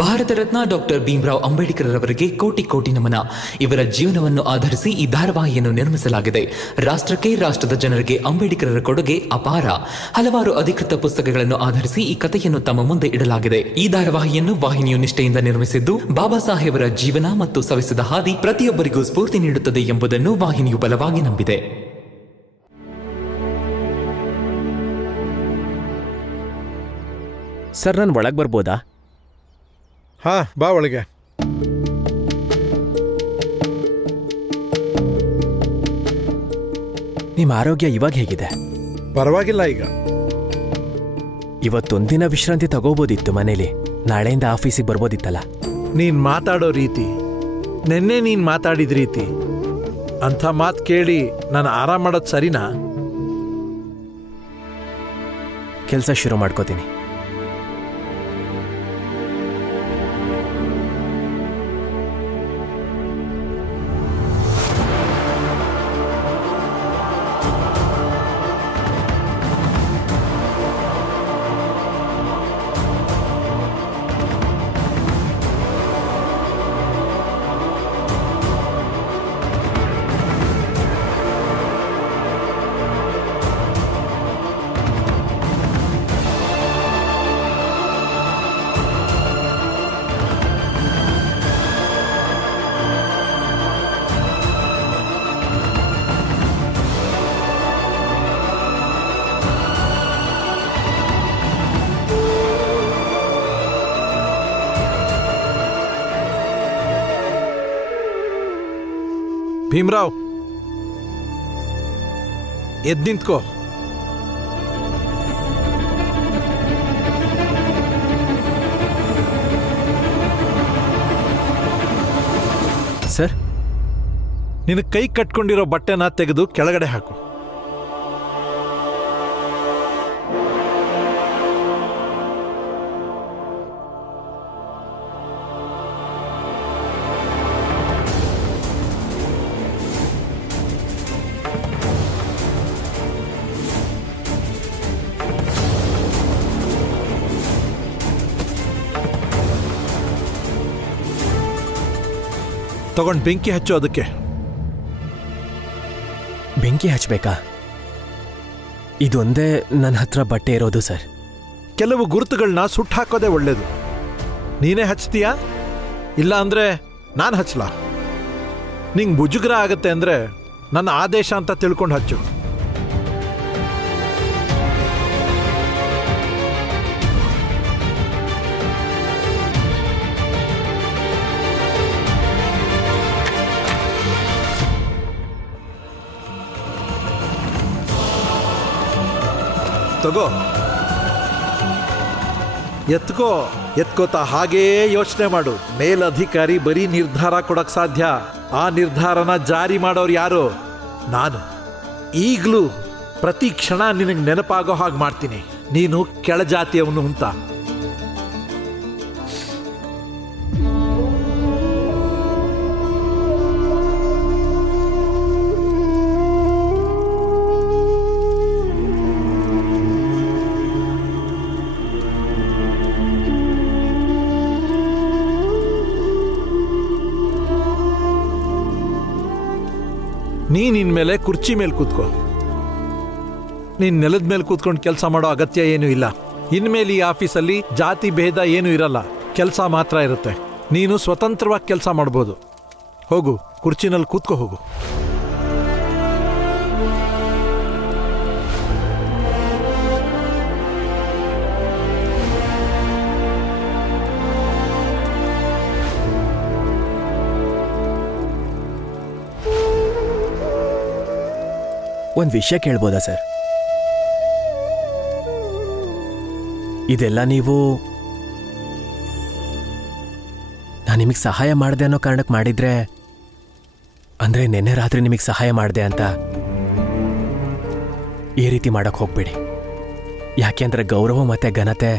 Bharat Ratna doctor Bhimrao Ambedkar ಅವರಿಗೆ ಕೋಟಿ ಕೋಟಿ ನಮನ. ಇವರ ಜೀವನವನ್ನು ಆಧರಿಸಿ ಈ ಧಾರಾವಾಹಿಯನ್ನು ನಿರ್ಮಿಸಲಾಗಿದೆ. ರಾಷ್ಟ್ರಕ್ಕೆ, ರಾಷ್ಟ್ರದ ಜನರಿಗೆ ಅಂಬೇಡ್ಕರರ ಕೊಡುಗೆ ಅಪಾರ. ಹಲವಾರು ಅಧಿಕೃತ ಪುಸ್ತಕಗಳನ್ನು ಆಧರಿಸಿ ಈ ಕಥೆಯನ್ನು ತಮ್ಮ ಮುಂದೆ ಇಡಲಾಗಿದೆ. ಈ ಧಾರಾವಾಹಿಯನ್ನು ವಾಹಿನಿಯು ನಿಷ್ಠೆಯಿಂದ ನಿರ್ಮಿಸಿದ್ದು, ಬಾಬಾ ಸಾಹೇಬರ ಜೀವನ ಮತ್ತು ಸವೆಸಿದ ಹಾದಿ ಪ್ರತಿಯೊಬ್ಬರಿಗೂ ಸ್ಫೂರ್ತಿ ನೀಡುತ್ತದೆ ಎಂಬುದನ್ನು ವಾಹಿನಿಯು ಬಲವಾಗಿ ನಂಬಿದೆ. ಸರ್, ನಾನು ಒಳಗೆ ಬರ್ಬೋದಾ? ಹಾ, ಬಾ ಒಳಗೆ. ನಿಮ್ಮ ಆರೋಗ್ಯ ಇವಾಗ ಹೇಗಿದೆ? ಪರವಾಗಿಲ್ಲ. ಈಗ ಇವತ್ತೊಂದಿನ ವಿಶ್ರಾಂತಿ ತಗೋಬೋದಿತ್ತು ಮನೇಲಿ. ನಾಳೆಯಿಂದ ಆಫೀಸಿಗೆ ಬರ್ಬೋದಿತ್ತಲ್ಲ. ನೀನ್ ಮಾತಾಡೋ ರೀತಿ, ನಿನ್ನೆ ನೀನ್ ಮಾತಾಡಿದ ರೀತಿ, ಅಂಥ ಮಾತು ಕೇಳಿ ನಾನು ಆರಾಮ್ ಮಾಡೋದು ಸರಿನಾ? ಕೆಲಸ ಶುರು ಮಾಡ್ಕೋತೀನಿ. ಭೀಮರಾವ್, ಎದ್ದು ನಿಂತ್ಕೋ. ಸರ್, ನಿನ್ನ ಕೈ ಕಟ್ಕೊಂಡಿರೋ ಬಟ್ಟೆನ ತೆಗೆದು ಕೆಳಗಡೆ ಹಾಕು. ತಗೊಂಡು ಬೆಂಕಿ ಹಚ್ಚು. ಅದಕ್ಕೆ ಬೆಂಕಿ ಹಚ್ಚಬೇಕಾ? ಇದೊಂದೇ ನನ್ನ ಹತ್ರ ಬಟ್ಟೆ ಇರೋದು ಸರ್. ಕೆಲವು ಗುರುತುಗಳನ್ನ ಸುಟ್ಟು ಹಾಕೋದೇ ಒಳ್ಳೇದು. ನೀನೇ ಹಚ್ತೀಯಾ? ಇಲ್ಲ ಅಂದ್ರೆ ನಾನು ಹಚ್ಚಲಾ? ನಿಂಗೆ ಮುಜುಗರ ಆಗತ್ತೆ ಅಂದ್ರೆ ನನ್ನ ಆದೇಶ ಅಂತ ತಿಳ್ಕೊಂಡು ಹಚ್ಚು. ತಗೋ, ಎತ್ಕೋ. ಎತ್ಕೋತಾ ಹಾಗೇ ಯೋಚನೆ ಮಾಡು. ಮೇಲಧಿಕಾರಿ ಬರೀ ನಿರ್ಧಾರ ಕೊಡಕ್ ಸಾಧ್ಯ. ಆ ನಿರ್ಧಾರನ ಜಾರಿ ಮಾಡೋರು ಯಾರು? ನಾನು. ಈಗಲೂ ಪ್ರತಿ ಕ್ಷಣ ನಿನಗೆ ನೆನಪಾಗೋ ಹಾಗೆ ಮಾಡ್ತೀನಿ. ನೀನು ಕೆಳಜಾತಿಯವನು ಅಂತ. ನೀನ್ ಇನ್ಮೇಲೆ ಕುರ್ಚಿ ಮೇಲೆ ಕೂತ್ಕೋ. ನೀನ್ ನೆಲದ ಮೇಲೆ ಕೂತ್ಕೊಂಡು ಕೆಲಸ ಮಾಡೋ ಅಗತ್ಯ ಏನೂ ಇಲ್ಲ. ಇನ್ಮೇಲೆ ಈ ಆಫೀಸಲ್ಲಿ ಜಾತಿ ಭೇದ ಏನೂ ಇರಲ್ಲ. ಕೆಲಸ ಮಾತ್ರ ಇರುತ್ತೆ. ನೀನು ಸ್ವತಂತ್ರವಾಗಿ ಕೆಲಸ ಮಾಡ್ಬೋದು. ಹೋಗು, ಕುರ್ಚಿನಲ್ಲಿ ಕೂತ್ಕೋ ಹೋಗು. ಒಂದು ವಿಷಯ ಕೇಳ್ಬೋದಾ ಸರ್? ಇದೆಲ್ಲ ನೀವು ನಾನು ನಿಮಗೆ ಸಹಾಯ ಮಾಡಿದೆ ಅನ್ನೋ ಕಾರಣಕ್ಕೆ ಮಾಡಿದ್ರೆ, ಅಂದರೆ ನೆನ್ನೆ ರಾತ್ರಿ ನಿಮಗೆ ಸಹಾಯ ಮಾಡಿದೆ ಅಂತ ಈ ರೀತಿ ಮಾಡಕ್ಕೆ ಹೋಗ್ಬೇಡಿ. ಯಾಕೆಂದರೆ ಗೌರವ ಮತ್ತು ಘನತೆ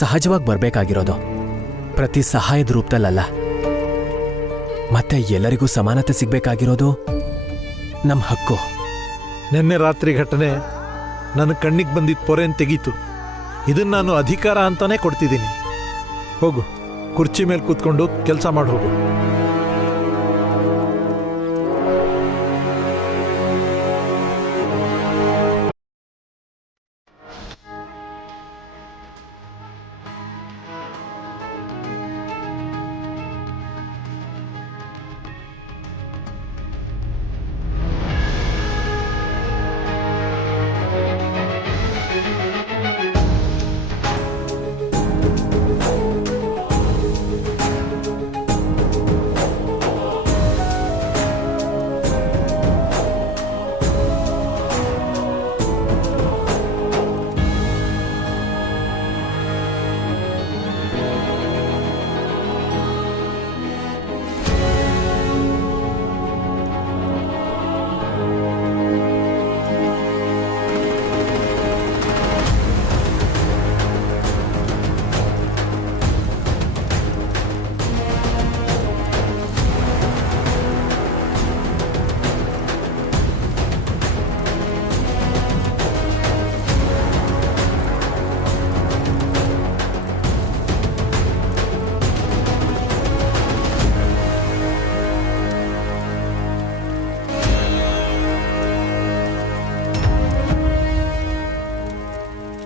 ಸಹಜವಾಗಿ ಬರಬೇಕಾಗಿರೋದು, ಪ್ರತಿ ಸಹಾಯದ ರೂಪದಲ್ಲಲ್ಲ. ಮತ್ತೆ ಎಲ್ಲರಿಗೂ ಸಮಾನತೆ ಸಿಗಬೇಕಾಗಿರೋದು ನಮ್ಮ ಹಕ್ಕು. ನಿನ್ನೆ ರಾತ್ರಿ ಘಟನೆ ನನ್ನ ಕಣ್ಣಿಗೆ ಬಂದಿದ್ದ ಪೊರೆನ್ ತೆಗೀತು. ಇದನ್ನು ನಾನು ಅಧಿಕಾರ ಅಂತಾನೆ ಕೊಡ್ತಿದ್ದೀನಿ. ಹೋಗು, ಕುರ್ಚಿ ಮೇಲೆ ಕೂತ್ಕೊಂಡು ಕೆಲಸ ಮಾಡಿ ಹೋಗು.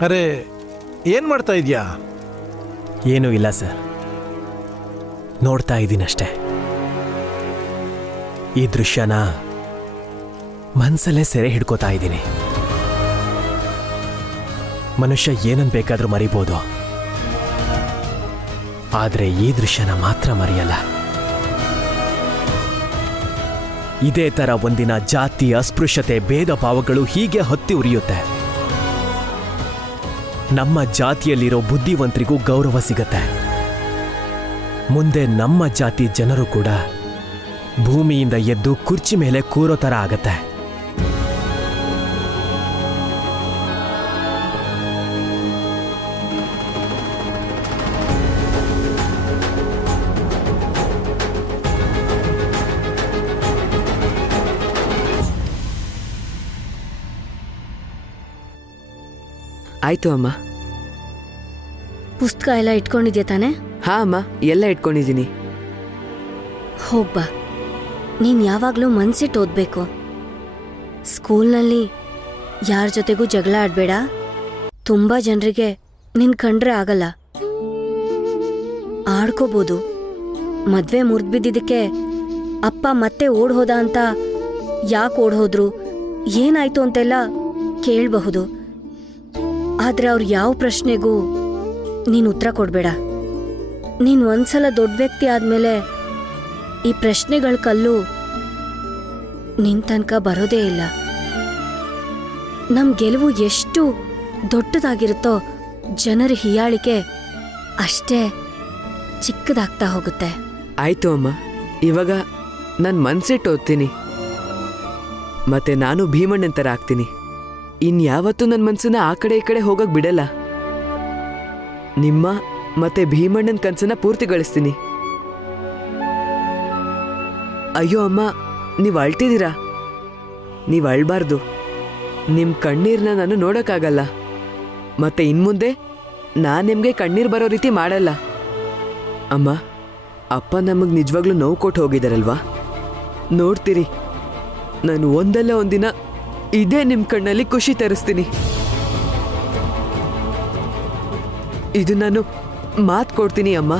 ಅರೆ, ಏನ್ ಮಾಡ್ತಾ ಇದೀಯಾ? ಏನೂ ಇಲ್ಲ ಸರ್, ನೋಡ್ತಾ ಇದ್ದೀನಷ್ಟೆ. ಈ ದೃಶ್ಯನ ಮನ್ಸಲ್ಲೇ ಸೆರೆ ಹಿಡ್ಕೋತಾ ಇದ್ದೀನಿ. ಮನುಷ್ಯ ಏನನ್ ಬೇಕಾದ್ರೂ ಮರಿಬೋದು, ಆದ್ರೆ ಈ ದೃಶ್ಯನ ಮಾತ್ರ ಮರೆಯಲ್ಲ. ಇದೇ ತರ ಒಂದಿನ ಜಾತಿ, ಅಸ್ಪೃಶ್ಯತೆ, ಭೇದ ಭಾವಗಳು ಹೀಗೆ ಹೊತ್ತಿ ಉರಿಯುತ್ತೆ. ನಮ್ಮ ಜಾತಿಯಲ್ಲಿರೋ ಬುದ್ಧಿವಂತರಿಗೂ ಗೌರವ ಸಿಗತ್ತೆ. ಮುಂದೆ ನಮ್ಮ ಜಾತಿ ಜನರು ಕೂಡ ಭೂಮಿಯಿಂದ ಎದ್ದು ಕುರ್ಚಿ ಮೇಲೆ ಕೂರೋ ಥರ ಆಗತ್ತೆ. ಆಯ್ತು ಅಮ್ಮ. ಪುಸ್ತಕ ಎಲ್ಲ ಇಟ್ಕೊಂಡಿದ್ಯಾ ತಾನೆ? ಹಾ ಅಮ್ಮ, ಎಲ್ಲ ಇಟ್ಕೊಂಡಿದ್ದೀನಿ. ಹೋಗ್ಬಾ. ನೀನ್ ಯಾವಾಗ್ಲೂ ಮನ್ಸಿಟ್ಟು ಓದ್ಬೇಕು. ಸ್ಕೂಲ್ನಲ್ಲಿ ಯಾರ ಜೊತೆಗೂ ಜಗಳ ಆಡ್ಬೇಡ. ತುಂಬಾ ಜನರಿಗೆ ನಿನ್ ಕಂಡ್ರೆ ಆಗಲ್ಲ. ಆಡ್ಕೋಬೋದು. ಮದ್ವೆ ಮುರಿದ್ಬಿದ್ದಿದ್ದಕ್ಕೆ ಅಪ್ಪ ಮತ್ತೆ ಓಡ್ ಹೋದ ಅಂತ ಯಾಕೆ ಓಡ್ ಹೋದ್ರು, ಏನಾಯ್ತು ಅಂತೆಲ್ಲ ಕೇಳಬಹುದು. ಆದ್ರೆ ಅವ್ರು ಯಾವ ಪ್ರಶ್ನೆಗೂ ನೀನು ಉತ್ತರ ಕೊಡ್ಬೇಡ. ನೀನು ಒಂದ್ಸಲ ದೊಡ್ಡ ವ್ಯಕ್ತಿ ಆದ್ಮೇಲೆ ಈ ಪ್ರಶ್ನೆಗಳ ಕಲ್ಲು ನಿನ್ ತನಕ ಬರೋದೇ ಇಲ್ಲ. ನಮ್ ಗೆಲುವು ಎಷ್ಟು ದೊಡ್ಡದಾಗಿರುತ್ತೋ ಜನರ ಹೀಯಾಳಿಕೆ ಅಷ್ಟೇ ಚಿಕ್ಕದಾಗ್ತಾ ಹೋಗುತ್ತೆ. ಆಯ್ತು ಅಮ್ಮ, ಇವಾಗ ನಾನು ಮನ್ಸಿಟ್ಟು ಓದ್ತೀನಿ. ಮತ್ತೆ ನಾನು ಭೀಮಣ್ಣನ ಥರ ಆಗ್ತೀನಿ. ಇನ್ಯಾವತ್ತೂ ನನ್ನ ಮನ್ಸನ್ನ ಆ ಕಡೆ ಈ ಕಡೆ ಹೋಗಕ್ ಬಿಡಲ್ಲ. ನಿಮ್ಮ ಮತ್ತೆ ಭೀಮಣ್ಣನ ಕನ್ಸನ್ನ ಪೂರ್ತಿಗೊಳಿಸ್ತೀನಿ. ಅಯ್ಯೋ ಅಮ್ಮ, ನೀವು ಅಳ್ತಿದ್ದೀರಾ. ನೀವು ಅಳ್ಬಾರ್ದು. ನಿಮ್ಮ ಕಣ್ಣೀರನ್ನ ನಾನು ನೋಡೋಕ್ಕಾಗಲ್ಲ. ಮತ್ತೆ ಇನ್ಮುಂದೆ ನಾನು ನಿಮಗೆ ಕಣ್ಣೀರು ಬರೋ ರೀತಿ ಮಾಡಲ್ಲ. ಅಮ್ಮ, ಅಪ್ಪ ನಮಗೆ ನಿಜವಾಗ್ಲೂ ನೋವು ಕೊಟ್ಟು ಹೋಗಿದಾರಲ್ವಾ? ನೋಡ್ತೀರಿ, ನಾನು ಒಂದಲ್ಲ ಒಂದಿನ ಇದೇ ನಿಮ್ಮ ಕಣ್ಣಲ್ಲಿ ಖುಷಿ ತರಿಸ್ತೀನಿ. ಇದು ನಾನು ಮಾತು ಕೊಡ್ತೀನಿ ಅಮ್ಮ.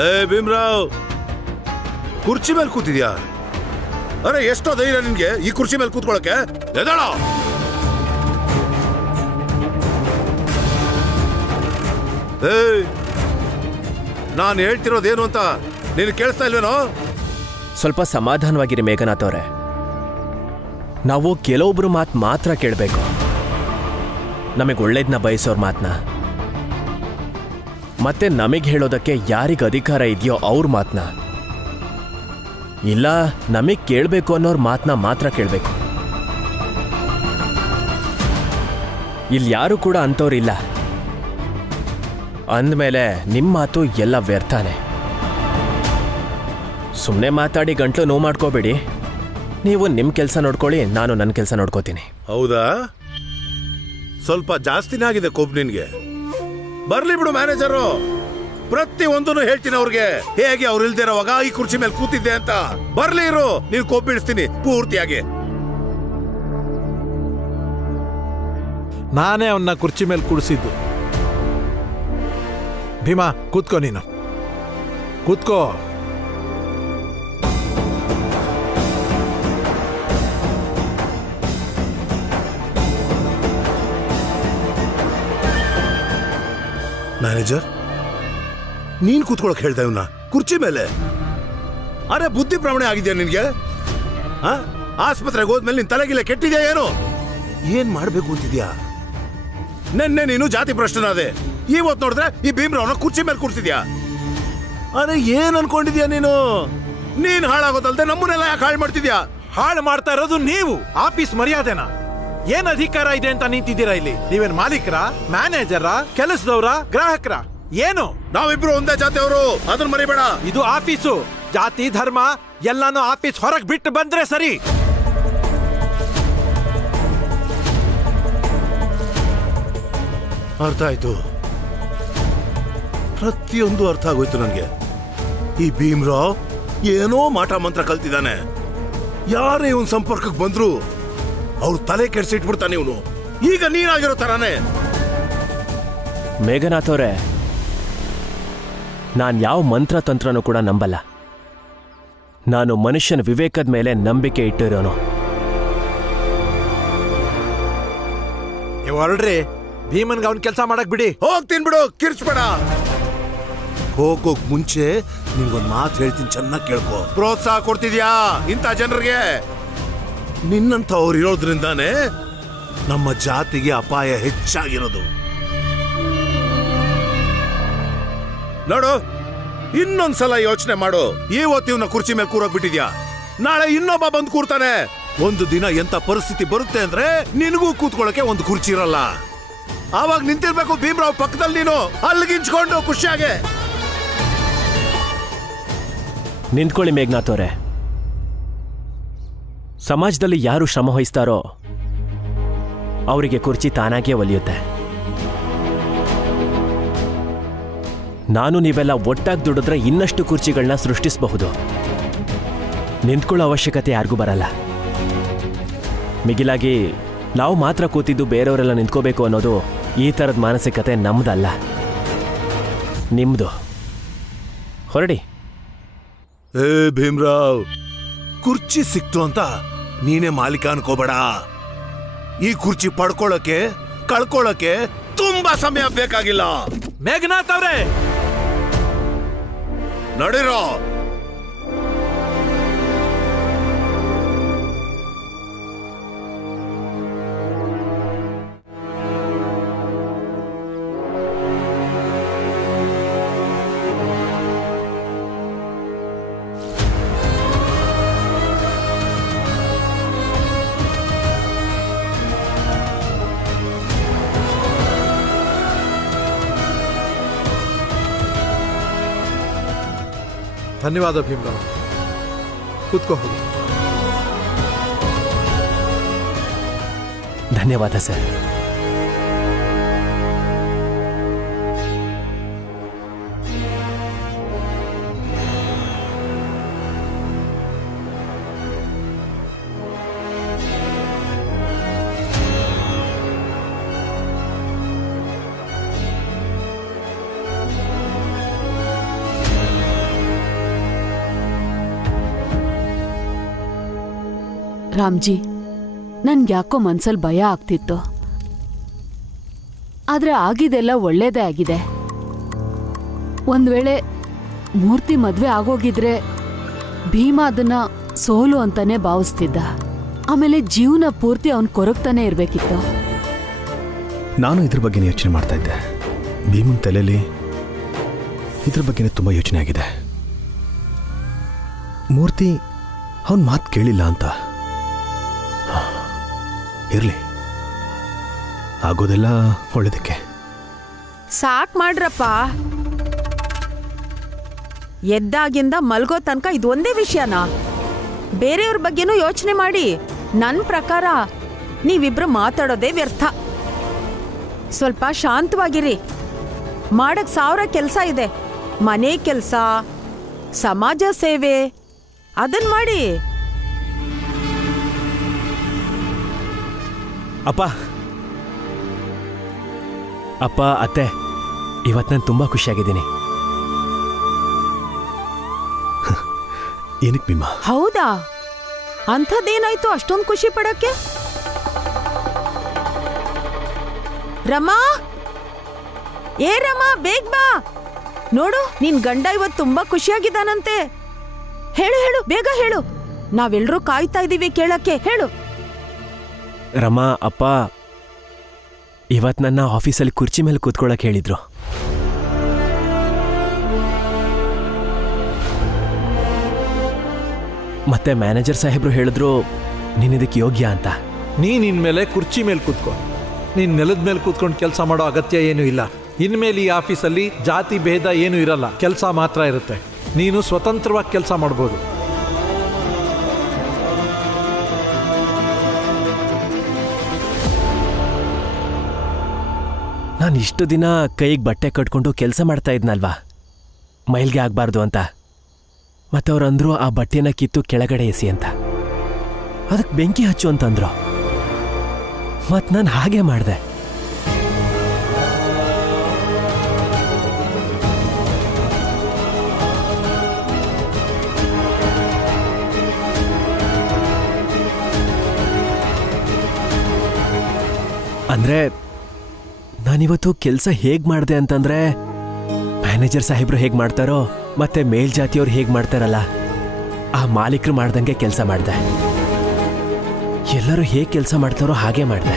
ಏ ಭೀಮ್ರಾವ್, ಕುರ್ಚಿ ಮೇಲೆ ಕೂತಿದ್ಯಾ? ಅರೆ ಎಷ್ಟೋ ಧೈರ್ಯ ನಿನ್ಗೆ ಈ ಕುರ್ಚಿ ಮೇಲೆ ಕೂತ್ಕೊಳ್ಳಕ್ಕೆ? ಎದ್ದೇಳೋ. ಏಯ್, ನಾನು ಹೇಳ್ತಿರೋದೇನು ಅಂತ ನೀನು ಕೇಳಿಸ್ತಾ ಇಲ್ವೇನೋ? ಸ್ವಲ್ಪ ಸಮಾಧಾನವಾಗಿರಿ ಮೇಘನಾಥ್ ಅವರೇ. ನಾವು ಕೆಲವೊಬ್ರು ಮಾತು ಮಾತ್ರ ಕೇಳಬೇಕು, ನಮಗೆ ಒಳ್ಳೇದನ್ನ ಬಯಸೋರ್ ಮಾತನ್ನ. ಮತ್ತೆ ನಮಗೆ ಹೇಳೋದಕ್ಕೆ ಯಾರಿಗೆ ಅಧಿಕಾರ ಇದೆಯೋ ಅವ್ರ ಮಾತನ್ನ, ಇಲ್ಲ ನಮಗೆ ಕೇಳಬೇಕು ಅನ್ನೋರ್ ಮಾತನ್ನ ಮಾತ್ರ ಕೇಳಬೇಕು. ಇಲ್ಲಿ ಯಾರು ಕೂಡ ಅಂಥವ್ರಿಲ್ಲ ಅಂದಮೇಲೆ ನಿಮ್ಮ ಮಾತು ಎಲ್ಲ ವ್ಯರ್ಥಾನೆ. ಸುಮ್ಮನೆ ಮಾತಾಡಿ ಗಂಟ್ಲು ನೋವು ಮಾಡ್ಕೋಬೇಡಿ. ನೀವು ನಿಮ್ಮ ಕೆಲಸ ನೋಡ್ಕೊಳ್ಳಿ, ನಾನು ನನ್ನ ಕೆಲಸ ನೋಡ್ಕೋತೀನಿ. ಹೌದಾ? ಸ್ವಲ್ಪ ಜಾಸ್ತಿನೇ ಆಗಿದೆ ಕೋಪ್ ನಿನ್ಗೆ. ಬರ್ಲಿ ಬಿಡು ಮ್ಯಾನೇಜರು, ಪ್ರತಿ ಒಂದನ್ನು ಹೇಳ್ತೀನಿ ಅವ್ರಿಗೆ ಹೇಗೆ ಅವ್ರು ಇಲ್ದಿರೋವಾಗ ಈ ಕುರ್ಚಿ ಮೇಲೆ ಕೂತಿದ್ದೆ ಅಂತ. ಬರ್ಲಿ ಇರು, ನೀನು ಕೋಪ್ ಬಿಡಿಸ್ತೀನಿ ಪೂರ್ತಿಯಾಗಿ. ನಾನೇ ಅವನ್ನ ಕುರ್ಚಿ ಮೇಲೆ ಕೂಡಿಸಿದ್ದು. ಭೀಮಾ ಕೂತ್ಕೋ, ನೀನು ಕೂತ್ಕೋ. ಮ್ಯಾನೇಜರ್, ನೀನ್ ಕೂತ್ಕೊಳಕ್ ಹೇಳ್ತಾ ಇವನ್ನ ಕುರ್ಚಿ ಮೇಲೆ? ಅರೆ ಬುದ್ಧಿ ಭ್ರಮಣೆ ಆಗಿದ್ಯಾ ನಿನ್ಗೆ? ಆಸ್ಪತ್ರೆಗೆ ಹೋದ್ಮೇಲೆ ನಿನ್ ತಲೆಗಿಲ್ಲ ಕೆಟ್ಟಿದ್ಯಾ ಏನು? ಏನ್ ಮಾಡ್ಬೇಕು ಅಂತಿದ್ಯಾ? ನೆನ್ನೆ ನೀನು ಜಾತಿ ಪ್ರಶ್ನನಾದೆ, ಇವತ್ತು ನೋಡಿದ್ರೆ ಈ ಭೀಮ್ರಾವ್ನ ಕುರ್ಚಿ ಮೇಲೆ ಕೂರ್ಸಿದ್ಯಾ. ಅರೆ ಏನ್ ಅನ್ಕೊಂಡಿದ್ಯಾ ನೀನು? ನೀನ್ ಹಾಳಾಗೋದಲ್ದೆ ನಮ್ಮನ್ನೆಲ್ಲ ಯಾಕೆ ಹಾಳು ಮಾಡ್ತಿದ್ಯಾ? ಹಾಳು ಮಾಡ್ತಾ ಇರೋದು ನೀವು. ಆಫೀಸ್ ಮರ್ಯಾದೆನಾ? ಏನ್ ಅಧಿಕಾರ ಇದೆ ಅಂತ ನಿಂತಿದ್ದೀರಾ ಇಲ್ಲಿ? ನೀವೇನ್ ಮಾಲೀಕರ, ಮ್ಯಾನೇಜರ, ಕೆಲಸದವ್ರ, ಗ್ರಾಹಕರ? ಏನು? ನಾವಿಬ್ರು ಒಂದೇ ಜಾತಿಯವರು, ಅದನ್ನ ಮರಿಬೇಡ. ಇದು ಆಫೀಸು. ಜಾತಿ ಧರ್ಮ ಎಲ್ಲಾನು ಆಫೀಸ್ ಹೊರಗೆ ಬಿಟ್ಟು ಬಂದ್ರೆ ಸರಿ. ಅರ್ಥ ಆಯ್ತು, ಪ್ರತಿಯೊಂದು ಅರ್ಥ ಆಗೋಯ್ತು ನನಗೆ. ಈ ಭೀಮ್ರಾವ್ ಏನೋ ಮಾಟ ಮಂತ್ರ ಕಲ್ತಿದ್ದಾನೆ. ಯಾರೇ ಇವನ್ ಸಂಪರ್ಕಕ್ಕೆ ಬಂದ್ರು ಅವ್ರು ತಲೆ ಕೆಡಿಸಿಟ್ಬಿಡ್ತಾನೆ ಇವನು. ಈಗ ನೀನಾಗಿರೋ ತರಾನೇ. ಮೇಘನಾಥ್ ಅವರೇ, ನಾನು ಯಾವ ಮಂತ್ರ ತಂತ್ರನೂ ಕೂಡ ನಂಬಲ್ಲ. ನಾನು ಮನುಷ್ಯನ ವಿವೇಕದ ಮೇಲೆ ನಂಬಿಕೆ ಇಟ್ಟಿರೋನು. ನೀವು ಹೊರಡ್ರಿ. ಭೀಮನ್ಗೆ ಅವನ್ ಕೆಲಸ ಮಾಡಕ್ ಬಿಡಿ. ಹೋಗ್ತೀನಿ ಬಿಡು, ಕಿರ್ಚ್ಬೇಡ. ಹೋಗೋಕ್ ಮುಂಚೆ ನಿನ್ಗೊಂದ್ ಮಾತು ಹೇಳ್ತೀನಿ, ಚೆನ್ನಾಗಿ ಕೇಳ್ಕೊ. ಪ್ರೋತ್ಸಾಹ ಕೊಡ್ತಿದ್ಯಾ ಇಂಥ ಜನರಿಗೆ? ನಿನ್ನಂತ ಅವ್ರು ಇರೋದ್ರಿಂದಾನೇ ನಮ್ಮ ಜಾತಿಗೆ ಅಪಾಯ ಹೆಚ್ಚಾಗಿರೋದು. ನೋಡು, ಇನ್ನೊಂದ್ಸಲ ಯೋಚನೆ ಮಾಡು. ಇವತ್ತು ಇವನ ಕುರ್ಚಿ ಮೇಲೆ ಕೂರೋಕ್ ಬಿಟ್ಟಿದ್ಯಾ, ನಾಳೆ ಇನ್ನೊಬ್ಬ ಬಂದು ಕೂರ್ತಾನೆ. ಒಂದು ದಿನ ಎಂತ ಪರಿಸ್ಥಿತಿ ಬರುತ್ತೆ ಅಂದ್ರೆ ನಿನಗೂ ಕೂತ್ಕೊಳ್ಳಕ್ಕೆ ಒಂದು ಕುರ್ಚಿ ಇರಲ್ಲ. ಆವಾಗ ನಿಂತಿರ್ಬೇಕು ಭೀಮ್ರಾವ್ ಪಕ್ಕದಲ್ಲಿ, ನೀನು ಅಲ್ಲಿಗಿಂಚ್ಕೊಂಡು ಖುಷಿಯಾಗೆ. ನಿಂತ್ಕೊಳ್ಳಿ ಮೇಘನಾಥ್ ಅವರೇ. ಸಮಾಜದಲ್ಲಿ ಯಾರು ಶ್ರಮ ವಹಿಸ್ತಾರೋ ಅವರಿಗೆ ಕುರ್ಚಿ ತಾನಾಗೇ ಒಲಿಯುತ್ತೆ. ನಾನು ನೀವೆಲ್ಲ ಒಟ್ಟಾಗಿ ದುಡಿದ್ರೆ ಇನ್ನಷ್ಟು ಕುರ್ಚಿಗಳನ್ನ ಸೃಷ್ಟಿಸಬಹುದು. ನಿಂತ್ಕೊಳ್ಳೋ ಅವಶ್ಯಕತೆ ಯಾರಿಗೂ ಬರಲ್ಲ. ಮಿಗಿಲಾಗಿ ನಾವು ಮಾತ್ರ ಕೂತಿದ್ದು ಬೇರೆಯವರೆಲ್ಲ ನಿಂತ್ಕೋಬೇಕು ಅನ್ನೋದು ಈ ಥರದ ಮಾನಸಿಕತೆ ನಮ್ದಲ್ಲ, ನಿಮ್ಮದು. ಹೊರಡಿ. ಏ ಭೀಮ್ರಾವ್, ಕುರ್ಚಿ ಸಿಕ್ತು ಅಂತ ನೀನೇ ಮಾಲೀಕ ಅನ್ಕೋಬೇಡ. ಈ ಕುರ್ಚಿ ಪಡ್ಕೊಳ್ಳೋಕೆ ಕಳ್ಕೊಳ್ಳೋಕೆ ತುಂಬಾ ಸಮಯ ಬೇಕಾಗಿಲ್ಲ. ಮೇಘನಾಥ್ ಅವ್ರೆ, ನಡೀರೋ. ಧನ್ಯವಾದ ಭೀಮ್ರಾವ್. ಕೂತ್ಕೋ ಹೋಗಿ. ಧನ್ಯವಾದ ಸರ್. ರಾಮ್ಜಿ, ನನ್ಗ್ಯಾಕೋ ಮನ್ಸಲ್ಲಿ ಭಯ ಆಗ್ತಿತ್ತು. ಆದ್ರೆ ಆಗಿದೆಲ್ಲ ಒಳ್ಳೇದೇ ಆಗಿದೆ. ಒಂದ್ ವೇಳೆ ಮೂರ್ತಿ ಮದ್ವೆ ಆಗೋಗಿದ್ರೆ ಭೀಮಾ ಅದನ್ನ ಸೋಲು ಅಂತಾನೆ ಭಾವಿಸ್ತಿದ್ದ. ಆಮೇಲೆ ಜೀವನ ಪೂರ್ತಿ ಅವನ್ ಕೊರಗ್ತಾನೆ ಇರ್ಬೇಕಿತ್ತು. ನಾನು ಇದ್ರ ಬಗ್ಗೆ ಯೋಚನೆ ಮಾಡ್ತಾ ಇದ್ದೆ. ಭೀಮನ್ ತಲೆಯಲ್ಲಿ ಇದ್ರ ಬಗ್ಗೆ ತುಂಬ ಯೋಚನೆ ಆಗಿದೆ. ಮೂರ್ತಿ ಅವನ್ ಮಾತು ಕೇಳಿಲ್ಲ ಅಂತ. ಇರ್ಲಿ, ಆಗೋದೆಲ್ಲ ಒಳ್ಳೇದಕ್ಕೆ. ಸಾಕ್ ಮಾಡ್ರಪ್ಪ. ಎದ್ದಾಗಿಂದ ಮಲ್ಗೋ ತನಕ ಇದೊಂದೇ ವಿಷಯನಾ? ಬೇರೆಯವ್ರ ಬಗ್ಗೆನೂ ಯೋಚನೆ ಮಾಡಿ. ನನ್ನ ಪ್ರಕಾರ ನೀವಿಬ್ರು ಮಾತಾಡೋದೇ ವ್ಯರ್ಥ. ಸ್ವಲ್ಪ ಶಾಂತವಾಗಿರಿ. ಮಾಡಕ್ 1000 ಕೆಲಸ ಇದೆ. ಮನೆ ಕೆಲಸ, ಸಮಾಜ ಸೇವೆ, ಅದನ್ ಮಾಡಿ. ಅಪ್ಪ, ಅತ್ತೆ, ಇವತ್ತು ನಾನು ತುಂಬ ಖುಷಿಯಾಗಿದ್ದೀನಿ. ಏನಕ್ಕೆ ಭೀಮಾ? ಹೌದಾ? ಅಂಥದ್ದೇನಾಯ್ತು ಅಷ್ಟೊಂದು ಖುಷಿ ಪಡಕ್ಕೆ? ರಮಾ, ಏ ರಮಾ, ಬೇಗ ಬಾ. ನೋಡು, ನಿನ್ ಗಂಡ ಇವತ್ತು ತುಂಬಾ ಖುಷಿಯಾಗಿದ್ದಾನಂತೆ. ಹೇಳು ಹೇಳು, ಬೇಗ ಹೇಳು. ನಾವೆಲ್ಲರೂ ಕಾಯ್ತಾ ಇದೀವಿ ಕೇಳಕ್ಕೆ. ಹೇಳು. ರಮಾ, ಅಪ್ಪ ಇವತ್ತು ನನ್ನ ಆಫೀಸಲ್ಲಿ ಕುರ್ಚಿ ಮೇಲೆ ಕೂತ್ಕೊಳ್ಳೋಕೆ ಹೇಳಿದ್ರು. ಮತ್ತೆ ಮ್ಯಾನೇಜರ್ ಸಾಹೇಬ್ರು ಹೇಳಿದ್ರು ನೀನಿದಕ್ಕೆ ಯೋಗ್ಯ ಅಂತ. ನೀನ್ ಇನ್ಮೇಲೆ ಕುರ್ಚಿ ಮೇಲೆ ಕೂತ್ಕೋ. ನೀನ್ ನೆಲದ ಮೇಲೆ ಕೂತ್ಕೊಂಡು ಕೆಲಸ ಮಾಡೋ ಅಗತ್ಯ ಏನೂ ಇಲ್ಲ. ಇನ್ಮೇಲೆ ಈ ಆಫೀಸಲ್ಲಿ ಜಾತಿ ಭೇದ ಏನೂ ಇರಲ್ಲ, ಕೆಲಸ ಮಾತ್ರ ಇರುತ್ತೆ. ನೀನು ಸ್ವತಂತ್ರವಾಗಿ ಕೆಲಸ ಮಾಡ್ಬೋದು. ನಾನು ಇಷ್ಟು ದಿನ ಕೈಗೆ ಬಟ್ಟೆ ಕಟ್ಕೊಂಡು ಕೆಲಸ ಮಾಡ್ತಾ ಇದ್ನಲ್ವಾ, ಮೈಲ್ಗೆ ಆಗಬಾರ್ದು ಅಂತ. ಮತ್ತೆ ಅವ್ರಂದ್ರು ಆ ಬಟ್ಟೆನ ಕಿತ್ತು ಕೆಳಗಡೆ ಎಸಿ ಅಂತ, ಅದಕ್ಕೆ ಬೆಂಕಿ ಹಚ್ಚು ಅಂತಂದ್ರು. ಮತ್ತು ನಾನು ಹಾಗೆ ಮಾಡಿದೆ. ಅಂದರೆ ನಾನಿವತ್ತು ಕೆಲಸ ಹೇಗೆ ಮಾಡಿದೆ ಅಂತಂದರೆ, ಮ್ಯಾನೇಜರ್ ಸಾಹೇಬ್ರು ಹೇಗೆ ಮಾಡ್ತಾರೋ ಮತ್ತೆ ಮೇಲ್ಜಾತಿಯವ್ರು ಹೇಗೆ ಮಾಡ್ತಾರಲ್ಲ ಆ ಮಾಲೀಕರು ಮಾಡ್ದಂಗೆ ಕೆಲಸ ಮಾಡಿದೆ. ಎಲ್ಲರೂ ಹೇಗೆ ಕೆಲಸ ಮಾಡ್ತಾರೋ ಹಾಗೆ ಮಾಡಿದೆ.